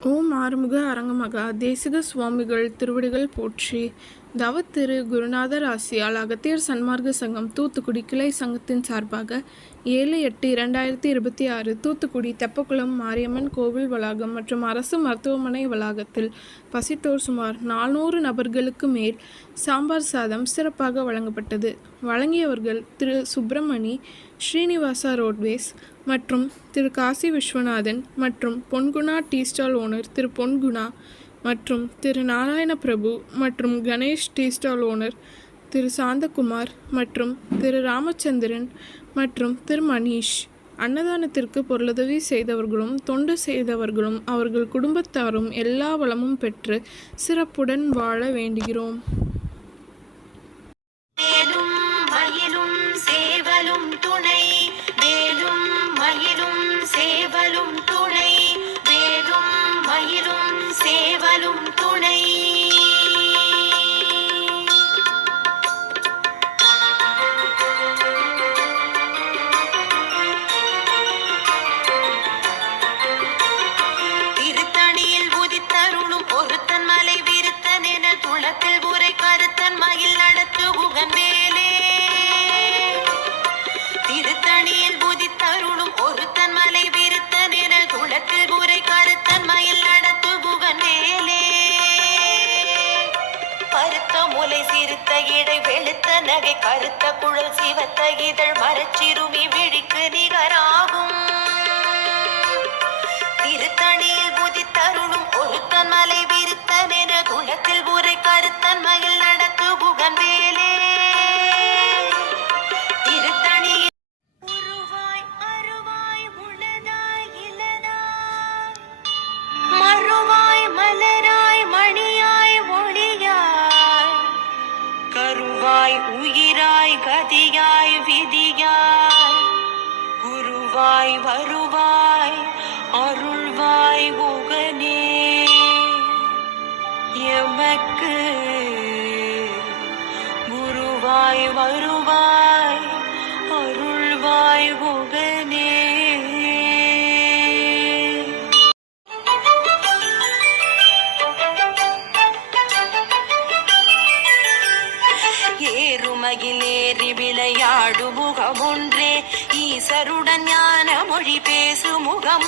ஓம் ஆறுமுக அரங்கமகா தேசிக சுவாமிகள் திருவடிகள் போற்றி. தவத்திரு குருநாதர் ஆசியால் அகத்தியர் சன்மார்க்க சங்கம் தூத்துக்குடி கிளை சங்கத்தின் சார்பாக 7/8/2026 தூத்துக்குடி தெப்பக்குளம் மாரியம்மன் கோவில் வளாகம் மற்றும் அரசு மருத்துவமனை வளாகத்தில் பசித்தோர் சுமார் 400 நபர்களுக்கு மேல் சாம்பார் சாதம் சிறப்பாக வழங்கப்பட்டது. வழங்கியவர்கள் திரு சுப்பிரமணி, ஸ்ரீனிவாசா ரோட்வேஸ் மற்றும் திரு காசி விஸ்வநாதன் மற்றும் பொன்குணா டீ ஸ்டால் ஓனர் திரு பொன்குணா மற்றும் திரு நாராயண பிரபு மற்றும் கணேஷ் டீ ஸ்டால் ஓனர் திரு சாந்தகுமார் மற்றும் திரு ராமச்சந்திரன் மற்றும் திரு மணீஷ். அன்னதானத்திற்கு பொருளுதவி செய்தவர்களும் தொண்டு செய்தவர்களும் அவர்கள் குடும்பத்தாரும் எல்லா வளமும் பெற்று சிறப்புடன் வாழ வேண்டுகிறோம். சிறுத்த இடை வெளுத்த நகை கருத்த குழல் சிவத்த இதழ் மரச்சிறுமி விழிக்கு நிகராகும். திருத்தணியில் புதித்தருளும் ஒருத்தன் மலை விருத்தன் என குளத்தில் உரை கருத்தன் மயில் நடத்து புகன் வேலே. திருத்தணியில் உருவாய் அருவாய் உளதாய் இளனாய் மறுவாய் மலராய் மணியாய் ஒளியாய் கருவாய் உயிராய் கதியாய் விதியாய் குருவாய் வருவாய் அருள்வாய் குகனே. எமக்கு குருவாய் வருவாய் அருள்வாய் குகனே. ஏறுமகிலேறி விளையாடு முகம் ஒன்றே ஈசருடன் ஞான மொழி பேசு முகம்